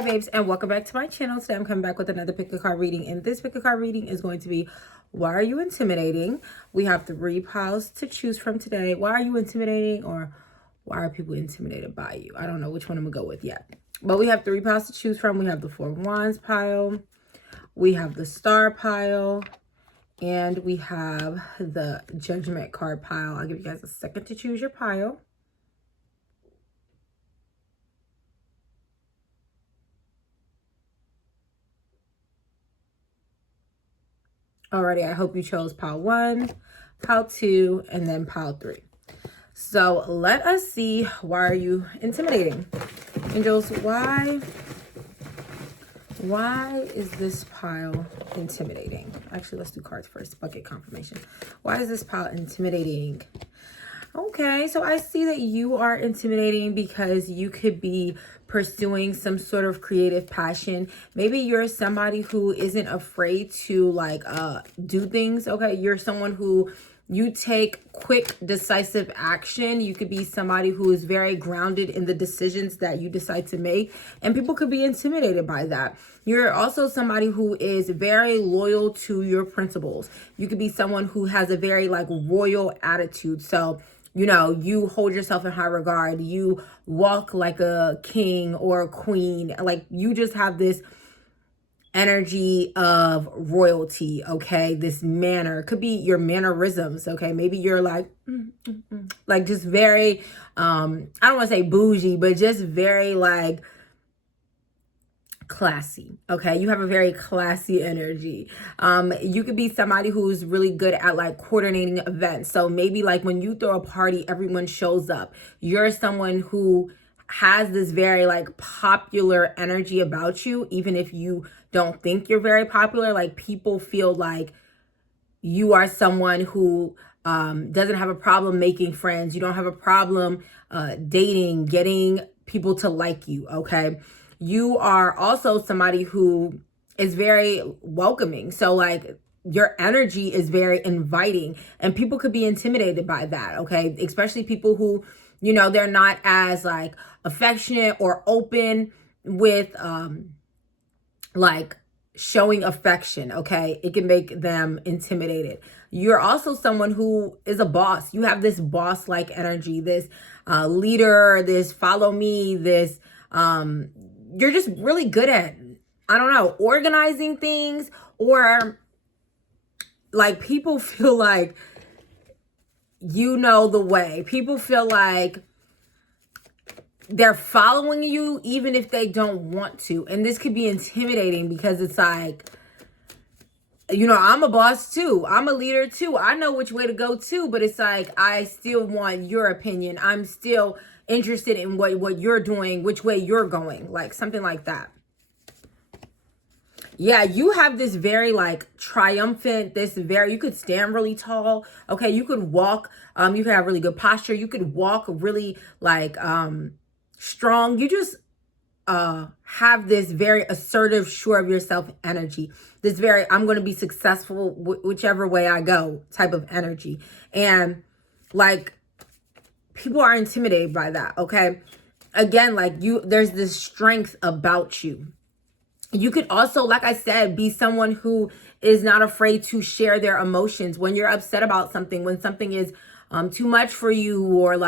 Hi babes, and welcome back to my channel. Today I'm coming back with another pick a card reading, and this pick a card reading is going to be, why are you intimidating? We have 3 piles to choose from today. Why are you intimidating, or why are people intimidated by you? I don't know which one I'm gonna go with yet, but we have 3 piles to choose from. We have the 4 of Wands pile, we have the Star pile, and we have the Judgment card pile. I'll give you guys a second to choose your pile. Alrighty, I hope you chose pile 1, pile 2, and then pile 3. So let us see, why are you intimidating? Angels, why is this pile intimidating? Actually, let's do cards first. Bucket confirmation. Why is this pile intimidating? Okay, so I see that you are intimidating because you could be pursuing some sort of creative passion. Maybe you're somebody who isn't afraid to do things. Okay, you're someone who you take quick, decisive action. You could be somebody who is very grounded in the decisions that you decide to make, and people could be intimidated by that. You're also somebody who is very loyal to your principles. You could be someone who has a very royal attitude. So, you know, you hold yourself in high regard. You walk like a king or a queen. Like, you just have this energy of royalty, okay? This manner. It could be your mannerisms, okay? Maybe you're like just very, I don't want to say bougie, but just very classy, okay? You have a very classy energy. You could be somebody who's really good at coordinating events. So maybe when you throw a party, everyone shows up. You're someone who has this very popular energy about you, even if you don't think you're very popular. People feel like you are someone who doesn't have a problem making friends. You don't have a problem dating, getting people to like you, okay? You are also somebody who is very welcoming. So your energy is very inviting, and people could be intimidated by that, okay? Especially people who, you know, they're not as affectionate or open with showing affection, okay? It can make them intimidated. You're also someone who is a boss. You have this boss-like energy, this leader, this follow me, this you're just really good at, I don't know, organizing things, or people feel like you know the way. People feel like they're following you even if they don't want to. And this could be intimidating because it's you know, I'm a boss too. I'm a leader too. I know which way to go too, but it's I still want your opinion. I'm still interested in what you're doing, which way you're going, something like that. Yeah, you have this very triumphant, you could stand really tall. Okay, you could walk, you could have really good posture. You could walk really strong. You just have this very assertive, sure of yourself energy. This very, I'm going to be successful whichever way I go type of energy. And people are intimidated by that, okay? Again, there's this strength about you. You could also, like I said, be someone who is not afraid to share their emotions when you're upset about something, when something is too much for you, or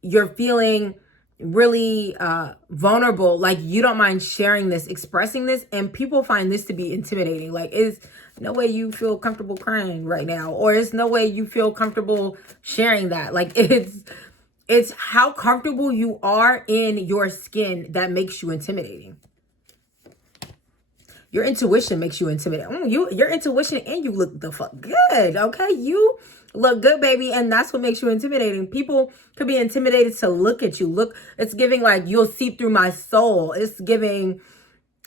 you're feeling really vulnerable. You don't mind sharing this, expressing this, and people find this to be intimidating. Is no way you feel comfortable crying right now, or it's no way you feel comfortable sharing that. It's how comfortable you are in your skin that makes you intimidating. Your intuition makes you intimidating. Your intuition, and you look the fuck good, okay? You look good, baby, and that's what makes you intimidating. People could be intimidated to look at you. It's giving you'll see through my soul. It's giving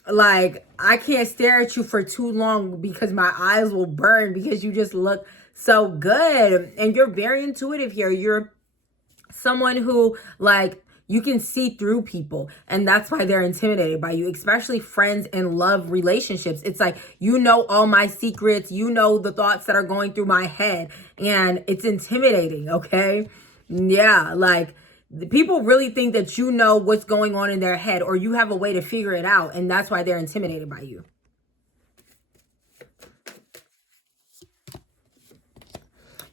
I can't stare at you for too long because my eyes will burn because you just look so good. And you're very intuitive here. You're someone who you can see through people, and that's why they're intimidated by you, especially friends and love relationships. It's you know all my secrets, you know the thoughts that are going through my head, and it's intimidating, okay? Yeah, People really think that you know what's going on in their head, or you have a way to figure it out, and that's why they're intimidated by you.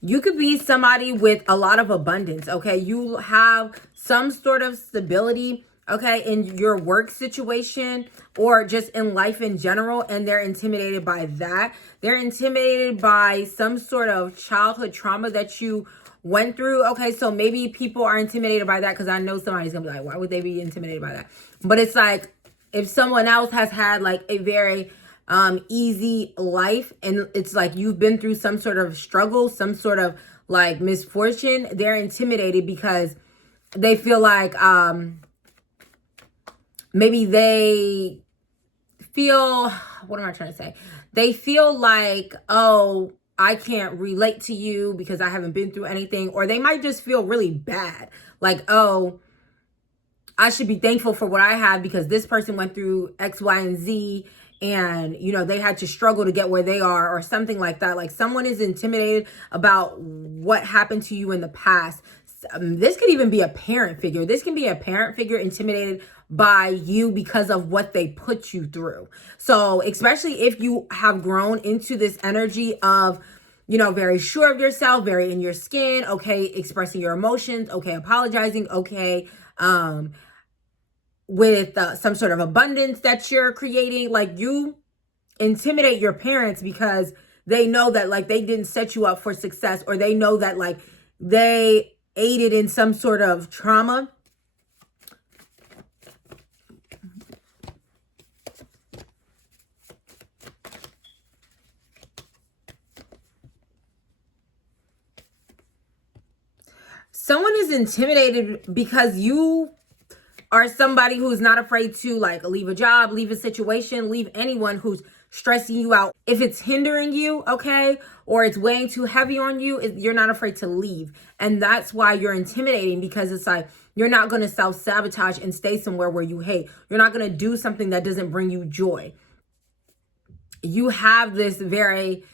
You could be somebody with a lot of abundance, okay? You have some sort of stability, okay, in your work situation or just in life in general, and they're intimidated by that. They're intimidated by some sort of childhood trauma that you went through, okay? So maybe people are intimidated by that, because I know somebody's gonna be like, why would they be intimidated by that? But it's like, if someone else has had like a very easy life, and it's like you've been through some sort of struggle, some sort of like misfortune, they're intimidated because they feel like maybe they feel, what am I trying to say? They feel like, oh, I can't relate to you because I haven't been through anything. Or they might just feel really bad. Like, oh, I should be thankful for what I have because this person went through X, Y, and Z, and, you know, they had to struggle to get where they are, or something like that. Like, someone is intimidated about what happened to you in the past. This could even be a parent figure. This can be a parent figure intimidated by you because of what they put you through. So especially if you have grown into this energy of, you know, very sure of yourself, very in your skin, okay, expressing your emotions, okay, apologizing, okay, with some sort of abundance that you're creating. Like, you intimidate your parents because they know that like they didn't set you up for success, or they know that like they aided in some sort of trauma. Someone is intimidated because you are somebody who's not afraid to like leave a job, leave a situation, leave anyone who's stressing you out. If it's hindering you, okay, or it's weighing too heavy on you, you're not afraid to leave. And that's why you're intimidating, because it's like, you're not going to self-sabotage and stay somewhere where you hate. You're not going to do something that doesn't bring you joy. You have this very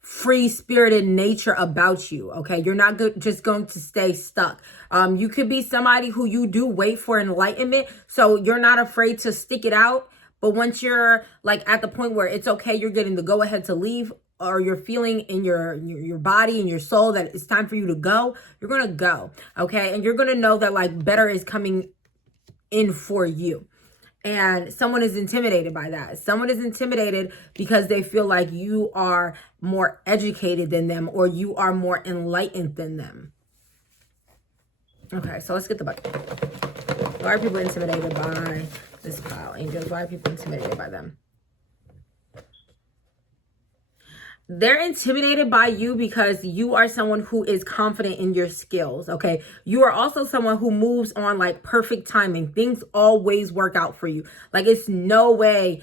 free-spirited nature about you, okay? You're not just going to stay stuck. You could be somebody who you do wait for enlightenment, so you're not afraid to stick it out. But once you're like at the point where it's okay, you're getting the go ahead to leave, or you're feeling in your body and your soul that it's time for you to go, you're gonna go, okay? And you're gonna know that like better is coming in for you. And someone is intimidated by that. Someone is intimidated because they feel like you are more educated than them, or you are more enlightened than them. Okay, so let's get the bucket. Why are people intimidated by this pile? Angels, why are people intimidated by them? They're intimidated by you because you are someone who is confident in your skills, okay? You are also someone who moves on like perfect timing. Things always work out for you. Like, it's no way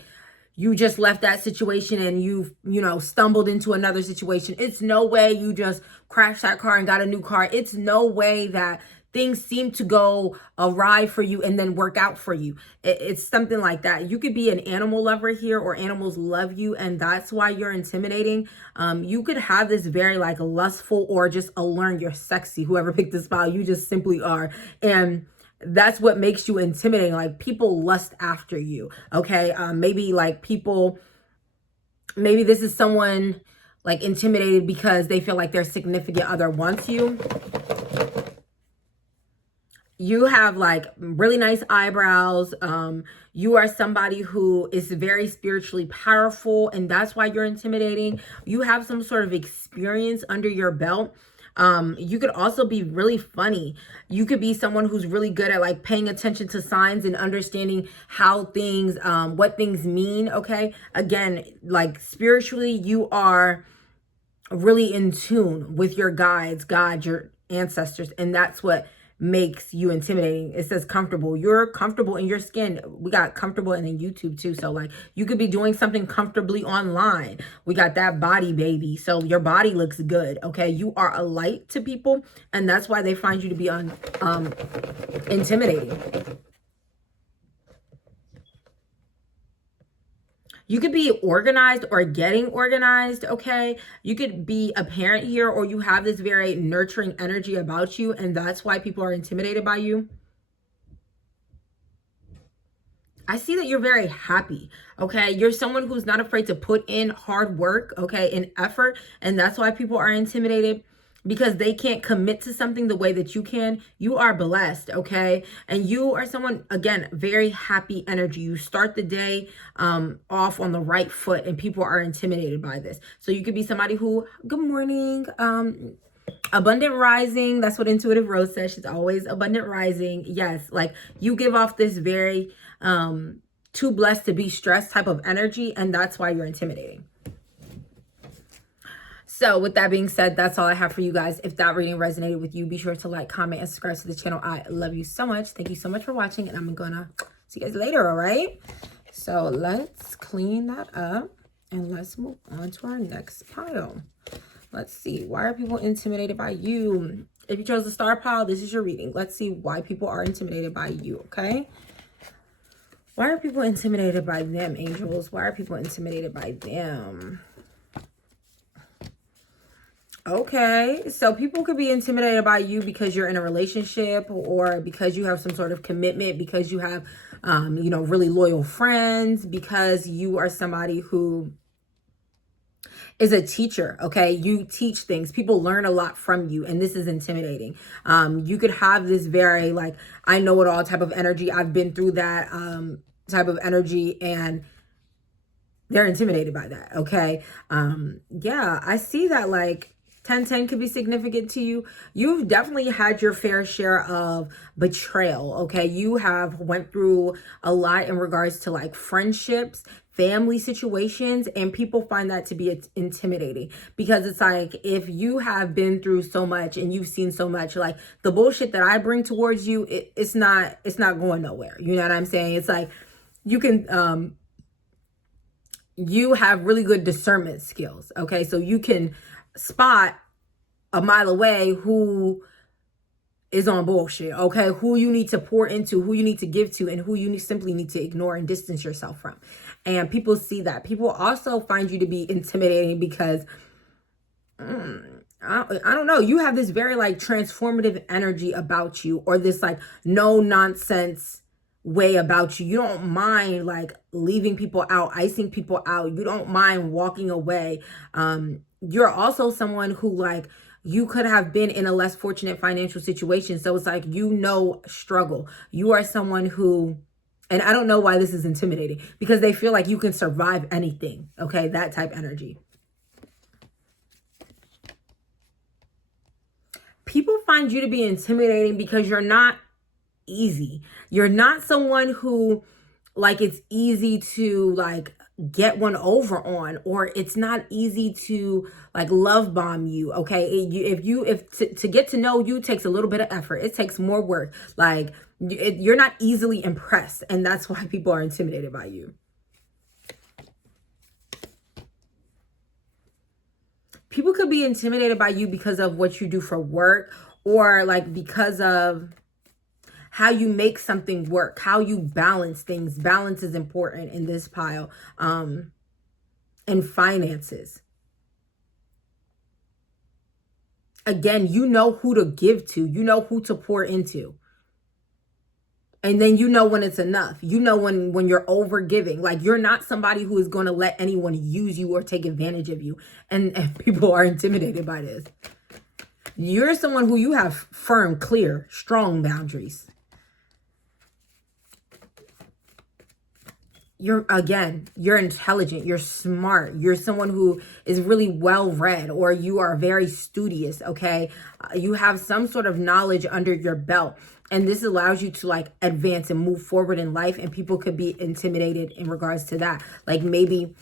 you just left that situation and you know, stumbled into another situation. It's no way you just crashed that car and got a new car. It's no way that things seem to go awry for you and then work out for you. It's something like that. You could be an animal lover here, or animals love you, and that's why you're intimidating. You could have this very like lustful, or just alluring. You're sexy. Whoever picked this file, you just simply are. And that's what makes you intimidating. Like, people lust after you, okay? Maybe like maybe this is someone like intimidated because they feel like their significant other wants you. You have like really nice eyebrows. You are somebody who is very spiritually powerful, and that's why you're intimidating. You have some sort of experience under your belt. You could also be really funny. You could be someone who's really good at like paying attention to signs and understanding how things, what things mean, okay? Again, like spiritually, you are really in tune with your guides, God, your ancestors, and that's what makes you intimidating. It says comfortable. You're comfortable in your skin. We got comfortable and then YouTube too. So like, you could be doing something comfortably online. We got that body, baby. So your body looks good. Okay. You are a light to people, and that's why they find you to be intimidating. You could be organized or getting organized, okay? You could be a parent here, or you have this very nurturing energy about you, and that's why people are intimidated by you. I see that you're very happy, okay? You're someone who's not afraid to put in hard work, okay, and effort, and that's why people are intimidated, because they can't commit to something the way that you can. You are blessed, okay? And you are someone, again, very happy energy. You start the day off on the right foot, and people are intimidated by this. So you could be somebody who, good morning, abundant rising. That's what Intuitive Rose says. She's always abundant rising. Yes, like you give off this very too blessed to be stressed type of energy, and that's why you're intimidating. So with that being said, that's all I have for you guys. If that reading resonated with you, be sure to like, comment, and subscribe to the channel. I love you so much. Thank you so much for watching, and I'm gonna see you guys later, all right? So let's clean that up, and let's move on to our next pile. Let's see. Why are people intimidated by you? If you chose the star pile, this is your reading. Let's see why people are intimidated by you, okay? Why are people intimidated by them, angels? Why are people intimidated by them? Okay, so people could be intimidated by you because you're in a relationship, or because you have some sort of commitment, because you have, you know, really loyal friends, because you are somebody who is a teacher, okay? You teach things. People learn a lot from you, and this is intimidating. You could have this very, like, I know it all type of energy. I've been through that type of energy, and they're intimidated by that, okay? Yeah, I see that, like, 1010 could be significant to you. You've definitely had your fair share of betrayal, okay? You have went through a lot in regards to like friendships, family situations, and people find that to be intimidating, because it's like, if you have been through so much and you've seen so much, like the bullshit that I bring towards you, it's not going nowhere. You know what I'm saying? It's like, you can, you have really good discernment skills, okay? So you can spot a mile away who is on bullshit, okay? Who you need to pour into, who you need to give to, and who you simply need to ignore and distance yourself from. And people see that. People also find you to be intimidating because, I don't know, you have this very like transformative energy about you, or this like no nonsense way about you. You don't mind like leaving people out, icing people out. You don't mind walking away. You're also someone who, like, you could have been in a less fortunate financial situation. So it's like, you know, struggle. You are someone who, and I don't know why this is intimidating, because they feel like you can survive anything. Okay. That type energy. People find you to be intimidating because you're not easy. You're not someone who, like, it's easy to like get one over on, or it's not easy to like love bomb you, okay? If to get to know you takes a little bit of effort. It takes more work. Like, you're not easily impressed, and that's why people are intimidated by you. People could be intimidated by you because of what you do for work, or like because of how you make something work, how you balance things. Balance is important in this pile. And finances. Again, you know who to give to. You know who to pour into. And then you know when it's enough. You know when you're over giving. Like, you're not somebody who is going to let anyone use you or take advantage of you. And people are intimidated by this. You're someone who, you have firm, clear, strong boundaries. You're intelligent, you're smart, you're someone who is really well read, or you are very studious, okay? You have some sort of knowledge under your belt, and this allows you to like advance and move forward in life, and people could be intimidated in regards to that. Like, maybe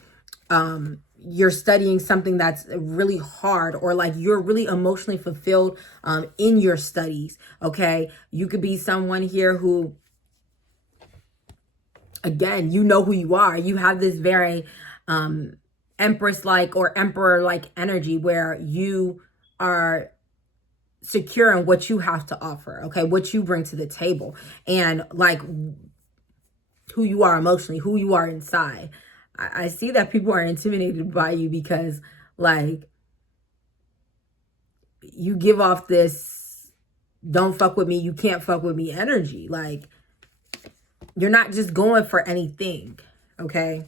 you're studying something that's really hard, or like you're really emotionally fulfilled in your studies, okay? You could be someone here who, again, you know who you are. You have this very empress-like or emperor-like energy where you are secure in what you have to offer, okay? What you bring to the table, and like who you are emotionally, who you are inside. I see that people are intimidated by you because, like, you give off this don't fuck with me, you can't fuck with me energy. Like, you're not just going for anything, okay?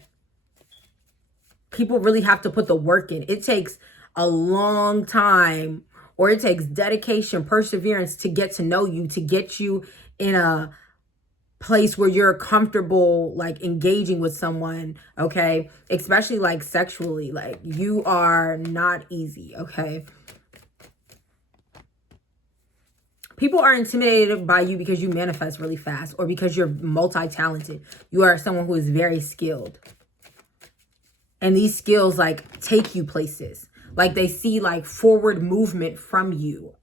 People really have to put the work in. It takes a long time, or it takes dedication, perseverance to get to know you, to get you in a place where you're comfortable, like, engaging with someone, okay? Especially, like, sexually. Like, you are not easy, okay? People are intimidated by you because you manifest really fast, or because you're multi-talented. You are someone who is very skilled. And these skills, like, take you places. Like, they see, like, forward movement from you.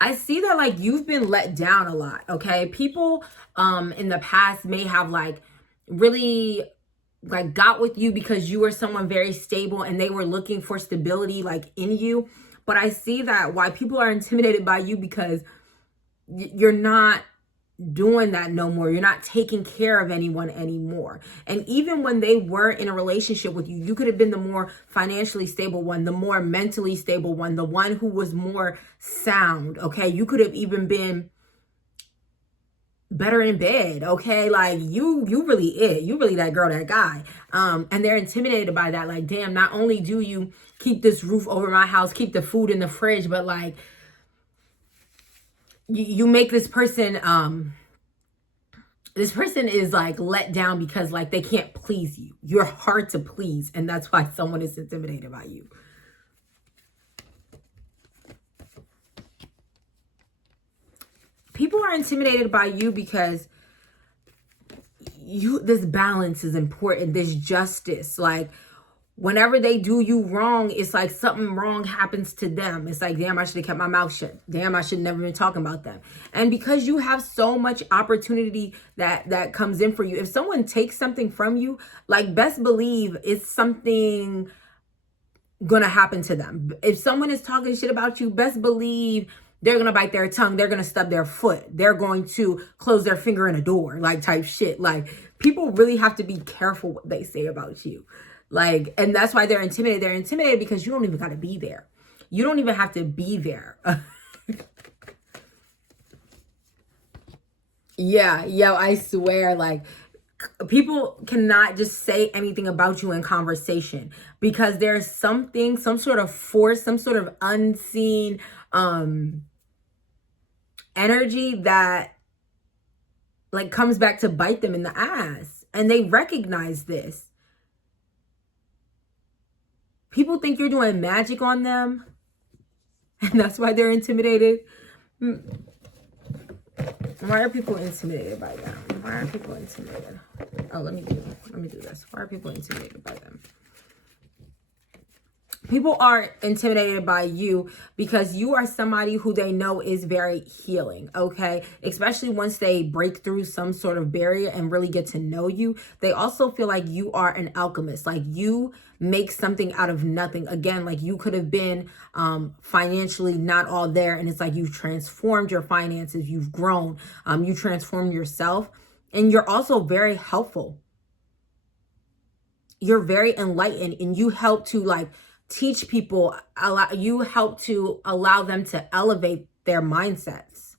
I see that, like, you've been let down a lot, okay? People in the past may have, like, really, like, got with you because you were someone very stable and they were looking for stability, like, in you. But I see that why people are intimidated by you because you're not doing that no more. You're not taking care of anyone anymore. And even when they were in a relationship with you, you could have been the more financially stable one, the more mentally stable one, the one who was more sound, okay? You could have even been better in bed, okay? Like, you really you really that girl, that guy. And they're intimidated by that. Like, damn, not only do you keep this roof over my house, keep the food in the fridge, but, like, you make this person is, like, let down because, like, they can't please you. You're hard to please, and that's why someone is intimidated by you. People are intimidated by you because this balance is important, this justice. Like, whenever they do you wrong, it's like something wrong happens to them. It's like, damn, I should have kept my mouth shut. Damn, I should never been talking about them. And because you have so much opportunity that comes in for you, if someone takes something from you, like, best believe it's something gonna happen to them. If someone is talking shit about you, best believe they're gonna bite their tongue, they're gonna stub their foot, they're going to close their finger in a door, like, type shit. Like, people really have to be careful what they say about you. Like, and that's why they're intimidated. They're intimidated because you don't even got to be there. You don't even have to be there. Yeah, yo, I swear, like, people cannot just say anything about you in conversation because there's something, some sort of force, some sort of unseen energy that, like, comes back to bite them in the ass. And they recognize this. People think you're doing magic on them, and that's why they're intimidated. Why are people intimidated by them? Why are people intimidated? Oh, let me do this. Why are people intimidated by them? People are intimidated by you because you are somebody who they know is very healing, okay? Especially once they break through some sort of barrier and really get to know you. They also feel like you are an alchemist. Like, you make something out of nothing. Again, like, you could have been financially not all there, and it's like you've transformed your finances, you've grown, you transformed yourself, and you're also very helpful. You're very enlightened, and you help to, like, teach people, you help to allow them to elevate their mindsets.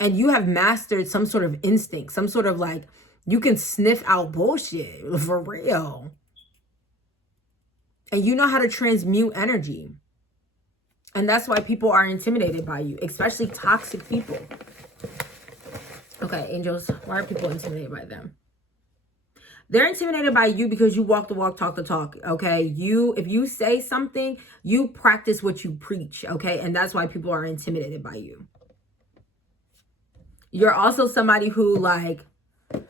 And you have mastered some sort of instinct, some sort of, like, you can sniff out bullshit for real. And you know how to transmute energy. And that's why people are intimidated by you, especially toxic people. Okay, angels, why are people intimidated by them? They're intimidated by you because you walk the walk, talk the talk, okay? If you say something, you practice what you preach, okay? And that's why people are intimidated by you. You're also somebody who, like,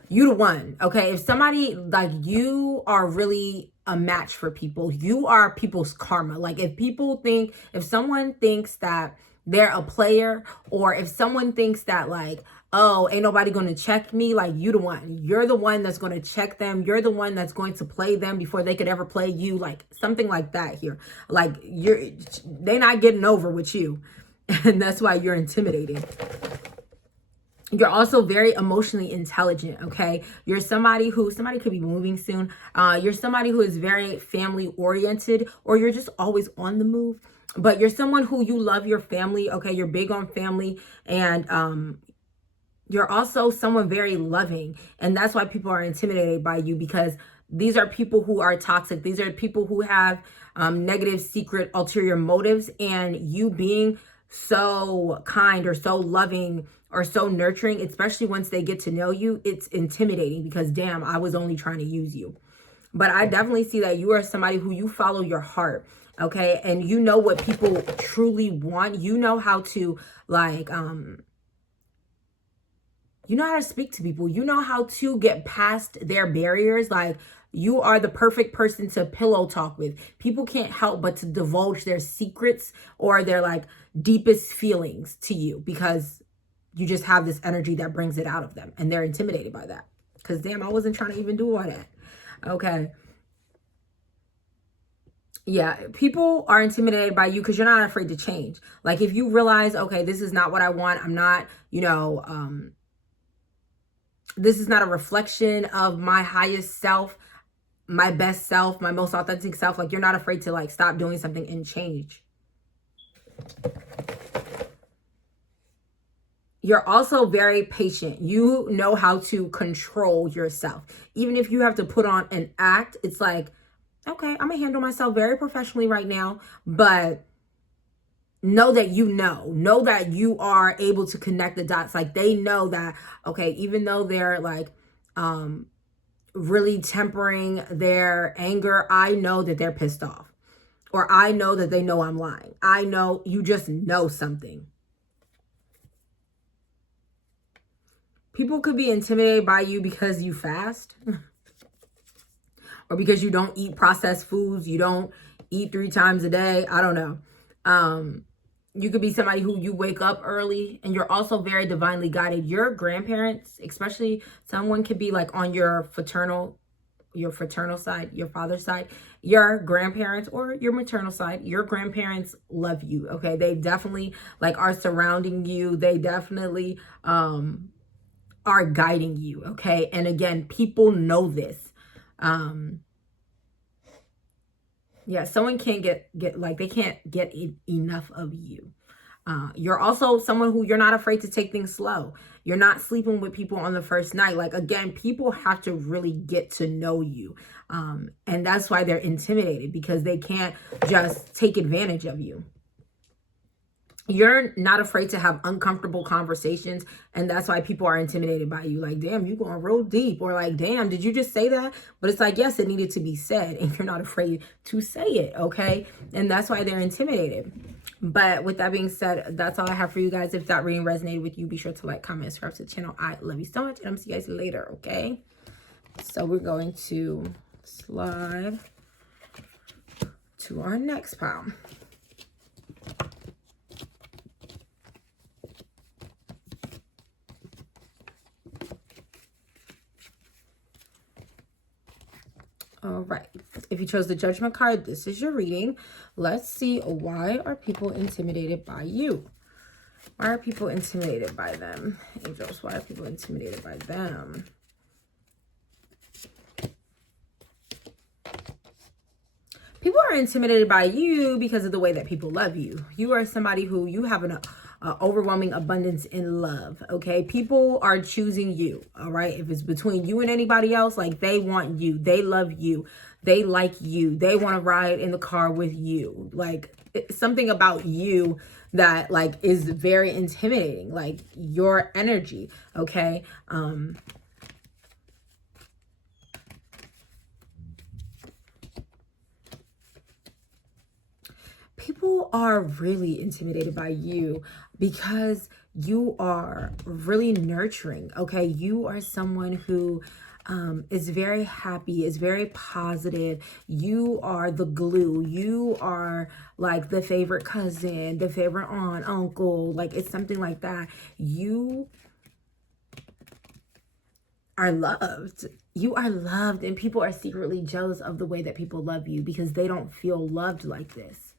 you the one, okay? If somebody, like, you are really a match for people. You are people's karma. Like, if someone thinks that they're a player, or if someone thinks that, like, oh, ain't nobody going to check me, like, you the one. You're the one that's going to check them. You're the one that's going to play them before they could ever play you, like, something like that here. Like, they're not getting over with you. And that's why you're intimidating. You're also very emotionally intelligent, okay? You're somebody could be moving soon. You're somebody who is very family oriented, or you're just always on the move. But you're someone who, you love your family, okay? You're big on family, and you're also someone very loving. And that's why people are intimidated by you, because these are people who are toxic. These are people who have negative, secret, ulterior motives. And you being so kind or so loving or so nurturing, especially once they get to know you, it's intimidating, because damn, I was only trying to use you. But I definitely see that you are somebody who, you follow your heart, okay? And you know what people truly want. You know how to, like, you know how to speak to people. You know how to get past their barriers. Like, you are the perfect person to pillow talk with. People can't help but to divulge their secrets or their, like, deepest feelings to you, because you just have this energy that brings it out of them, and they're intimidated by that. Because damn, I wasn't trying to even do all that. Okay. Yeah, people are intimidated by you because you're not afraid to change. Like, if you realize, okay, this is not what I want. I'm not, this is not a reflection of my highest self, my best self, my most authentic self. Like, you're not afraid to, like, stop doing something and change. You're also very patient. You know how to control yourself. Even if you have to put on an act, it's like, okay, I'm gonna handle myself very professionally right now, but know that know that you are able to connect the dots. Like, they know that, okay, even though they're, like, really tempering their anger, I know that they're pissed off, or I know that they know I'm lying. I know, you just know something. People could be intimidated by you because you fast or because you don't eat processed foods. You don't eat 3 times a day. I don't know. You could be somebody who, you wake up early, and you're also very divinely guided. Your grandparents, especially someone could be like on your fraternal side, your father's side, your grandparents, or your maternal side, your grandparents love you. Okay. They definitely, like, are surrounding you. They definitely, are guiding you. Okay. And again, people know this. Yeah, someone can't get like, they can't get enough of you. You're also someone who, you're not afraid to take things slow. You're not sleeping with people on the first night. Like, again, people have to really get to know you. And that's why they're intimidated, because they can't just take advantage of you. You're not afraid to have uncomfortable conversations, and that's why people are intimidated by you. Like, damn, you going real deep, or like, damn, did you just say that? But it's like, yes, it needed to be said, and you're not afraid to say it, okay? And that's why they're intimidated. But with that being said, that's all I have for you guys. If that reading resonated with you, be sure to like, comment, subscribe to the channel. I love you so much, and I'm see you guys later, okay? So we're going to slide to our next pile. All right, if you chose the Judgment card, this is your reading. Let's see, why are people intimidated by you? Why are people intimidated by them? Angels, why are people intimidated by them? People are intimidated by you because of the way that people love you. You are somebody who, you have an overwhelming abundance in love, okay? People are choosing you, all right? If it's between you and anybody else, like, they want you, they love you, they like you, they want to ride in the car with you. Like, something about you that, like, is very intimidating, like your energy, okay? People are really intimidated by you because you are really nurturing, okay? You are someone who is very happy, is very positive. You are the glue. You are like the favorite cousin, the favorite aunt, uncle, like, it's something like that. You are loved. You are loved, and people are secretly jealous of the way that people love you because they don't feel loved like this.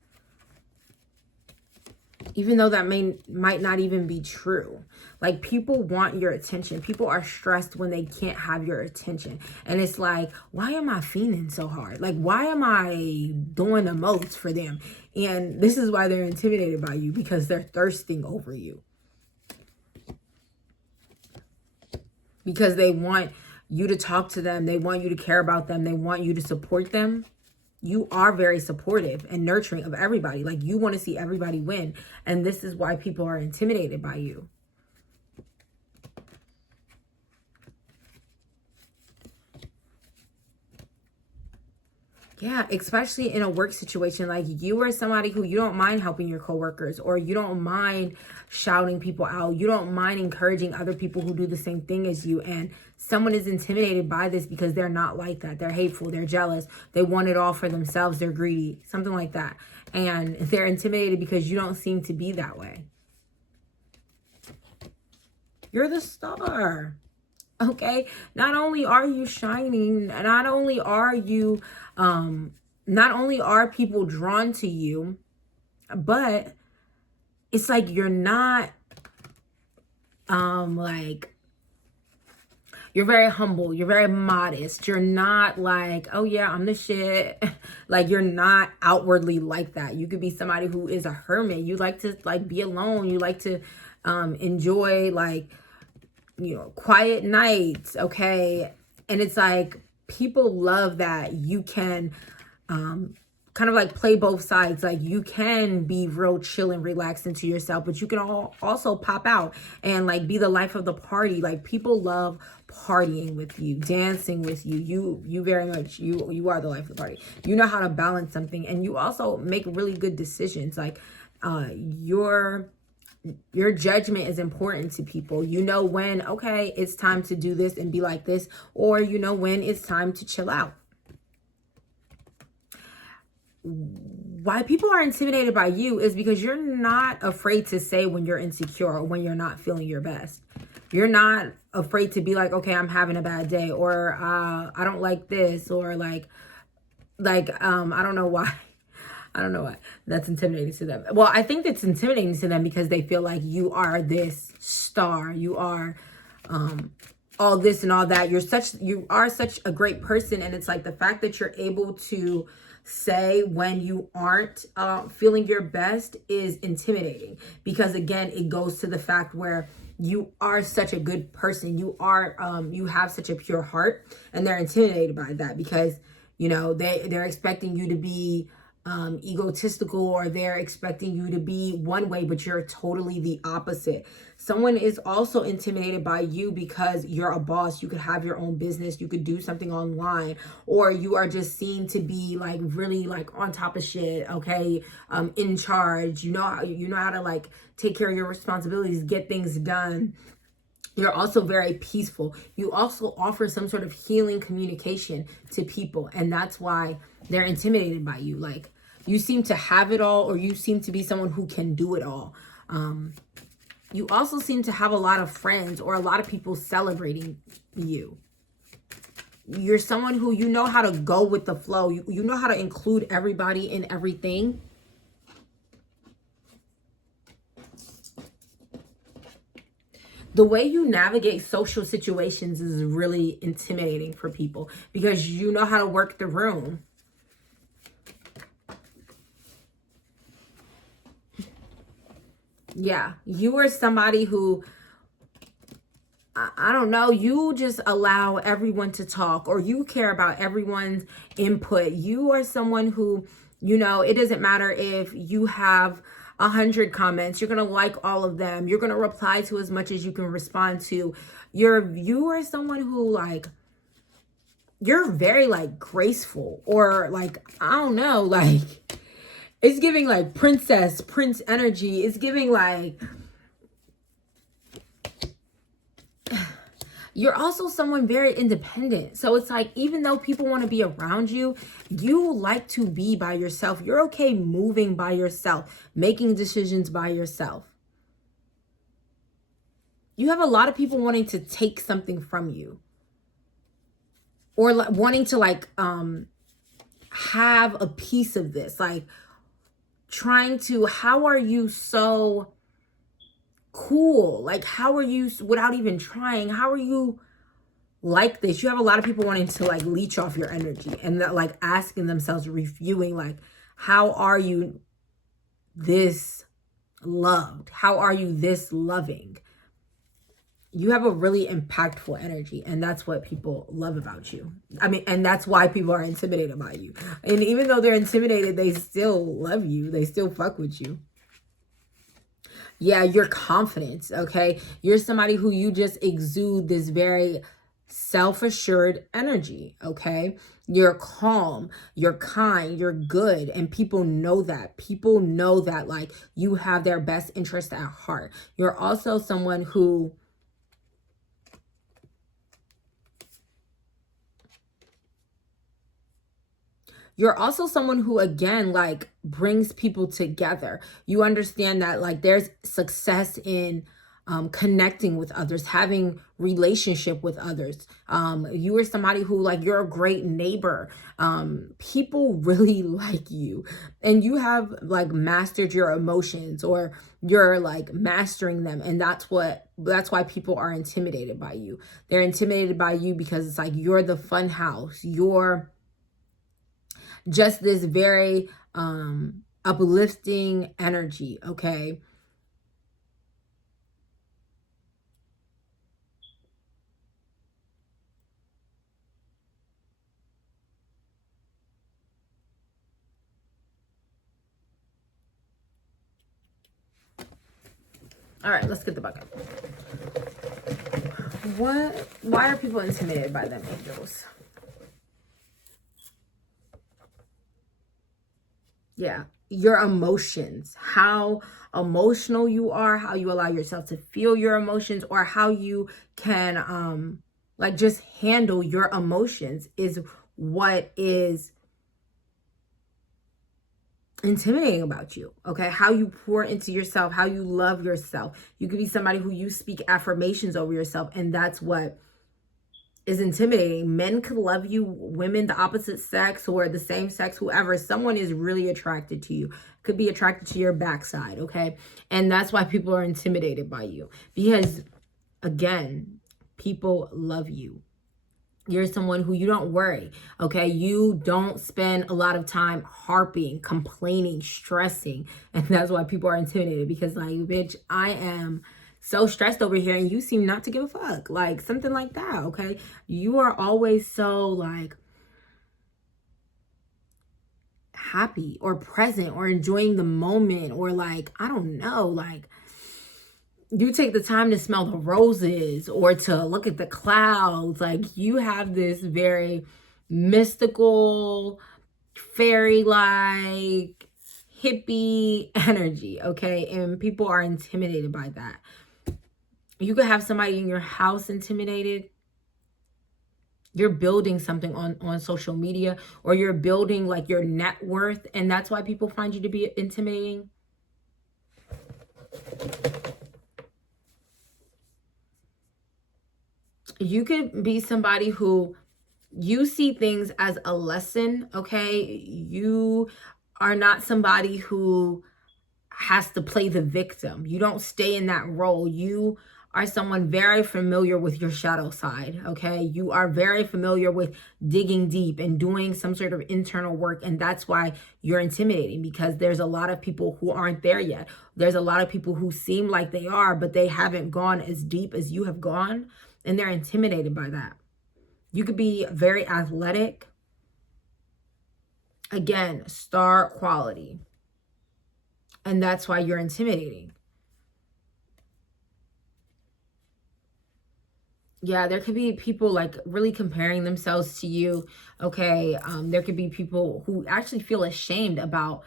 even though that might not even be true. Like, people want your attention. People are stressed when they can't have your attention. And it's like, why am I fiending so hard? Like, why am I doing the most for them? And this is why they're intimidated by you, because they're thirsting over you. Because they want you to talk to them. They want you to care about them. They want you to support them. You are very supportive and nurturing of everybody. Like, you want to see everybody win. And this is why people are intimidated by you. Yeah, especially in a work situation. Like, you are somebody who, you don't mind helping your coworkers, or you don't mind shouting people out. You don't mind encouraging other people who do the same thing as you. And someone is intimidated by this because they're not like that. They're hateful. They're jealous. They want it all for themselves. They're greedy. Something like that. And they're intimidated because you don't seem to be that way. You're the star. Okay, not only are you shining, not only are people drawn to you, but it's like you're not, like, you're very humble, you're very modest, you're not like, oh yeah, I'm the shit. Like, you're not outwardly like that. You could be somebody who is a hermit. You like to, like, be alone. You like to enjoy, like, you know, quiet nights. Okay. And it's like, people love that you can kind of like play both sides. Like, you can be real chill and relaxed into yourself, but you can also pop out and like be the life of the party. Like, people love partying with you, dancing with you. You very much, you are the life of the party. You know how to balance something, and you also make really good decisions. Like, your judgment is important to people. You know when, okay, it's time to do this and be like this, or you know when it's time to chill out. Why people are intimidated by you is because you're not afraid to say when you're insecure or when you're not feeling your best. You're not afraid to be like, okay, I'm having a bad day, or I don't like this, or I don't know why. I don't know why that's intimidating to them. Well, I think it's intimidating to them because they feel like you are this star. You are all this and all that. You are such a great person. And it's like, the fact that you're able to say when you aren't feeling your best is intimidating, because again, it goes to the fact where you are such a good person. You are you have such a pure heart, and they're intimidated by that because, you know, they're expecting you to be egotistical, or they're expecting you to be one way, but you're totally the opposite. Someone is also intimidated by you because you're a boss. You could have your own business. You could do something online, or you are just seen to be like really like on top of shit. Okay. In charge, you know how to like take care of your responsibilities, get things done. You're also very peaceful. You also offer some sort of healing communication to people. And that's why they're intimidated by you. Like, you seem to have it all, or you seem to be someone who can do it all. You also seem to have a lot of friends, or a lot of people celebrating you. You're someone who, you know how to go with the flow. You know how to include everybody in everything. The way you navigate social situations is really intimidating for people because you know how to work the room. Yeah, you are somebody who, I don't know, you just allow everyone to talk, or you care about everyone's input. You are someone who, you know, it doesn't matter if you have 100 comments, you're going to like all of them. You're going to reply to as much as you can respond to. You are someone who, like, you're very like graceful, or like, I don't know, like, it's giving like prince energy. It's giving like, you're also someone very independent. So it's like, even though people want to be around you, you like to be by yourself. You're okay moving by yourself, making decisions by yourself. You have a lot of people wanting to take something from you, or wanting to like have a piece of this. Like, how are you so cool? Like, how are you, without even trying, how are you like this? You have a lot of people wanting to like leech off your energy, and that like asking themselves, reviewing, like, how are you this loved? How are you this loving? You have a really impactful energy, and that's what people love about you. I mean, and that's why people are intimidated by you. And even though they're intimidated, they still love you. They still fuck with you. Yeah, your confidence, okay? You're somebody who you just exude this very self-assured energy, okay? You're calm, you're kind, you're good, and people know that. People know that, like, you have their best interest at heart. You're also someone who again, like, brings people together. You understand that, like, there's success in connecting with others, having relationship with others. You are somebody who, like, you're a great neighbor. People really like you, and you have like mastered your emotions, or you're like mastering them. And that's why people are intimidated by you. They're intimidated by you because it's like, you're the fun house. You're just this very uplifting energy, okay? All right, let's get the bucket. Why are people intimidated by them angels? Yeah, your emotions, how emotional you are, how you allow yourself to feel your emotions, or how you can like just handle your emotions is what is intimidating about you, okay? How you pour into yourself, how you love yourself. You could be somebody who you speak affirmations over yourself, and that's what is intimidating. Men could love you, women, the opposite sex or the same sex, whoever, someone is really attracted to you, could be attracted to your backside, okay? And that's why people are intimidated by you, because again, people love you. You're someone who, you don't worry, okay? You don't spend a lot of time harping, complaining, stressing. And that's why people are intimidated, because like, bitch, I am so stressed over here and you seem not to give a fuck. Like something like that, okay? You are always so like happy or present or enjoying the moment, or like, I don't know, like, you take the time to smell the roses or to look at the clouds. Like, you have this very mystical, fairy-like, hippie energy, okay? And people are intimidated by that. You could have somebody in your house intimidated. You're building something on social media, or you're building like your net worth, and that's why people find you to be intimidating. You could be somebody who, you see things as a lesson, okay? You are not somebody who has to play the victim. You don't stay in that role. You are someone very familiar with your shadow side, okay? You are very familiar with digging deep and doing some sort of internal work, and that's why you're intimidating, because there's a lot of people who aren't there yet. There's a lot of people who seem like they are, but they haven't gone as deep as you have gone, and they're intimidated by that. You could be very athletic. Again, star quality. And that's why you're intimidating. Yeah, there could be people like really comparing themselves to you, okay? There could be people who actually feel ashamed about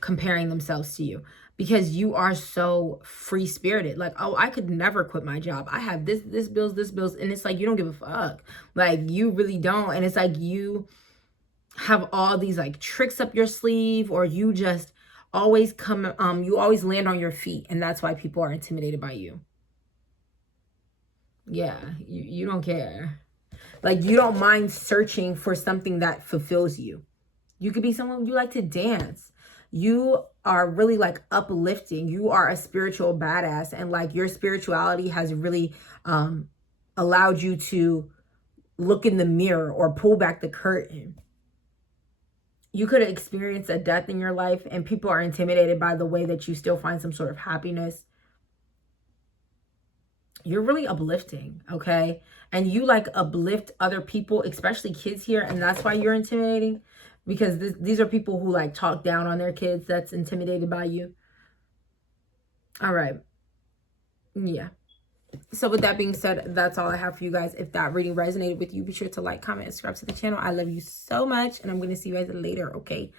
comparing themselves to you, because you are so free-spirited. Like, oh, I could never quit my job. I have this bills. And it's like, you don't give a fuck. Like, you really don't. And it's like, you have all these like tricks up your sleeve, or you just always you always land on your feet. And that's why people are intimidated by you. Yeah, you don't care. Like, you don't mind searching for something that fulfills you. You could be someone, you like to dance. you are really like uplifting. You are a spiritual badass, and like your spirituality has really allowed you to look in the mirror or pull back the curtain. You could have experienced a death in your life, and people are intimidated by the way that you still find some sort of happiness. You're really uplifting, okay? And you like uplift other people, especially kids here, and that's why you're intimidating, because these are people who like talk down on their kids that's intimidated by you. All right. Yeah. So with that being said, that's all I have for you guys. If that reading resonated with you, be sure to like, comment, and subscribe to the channel. I love you so much, and I'm going to see you guys later, okay?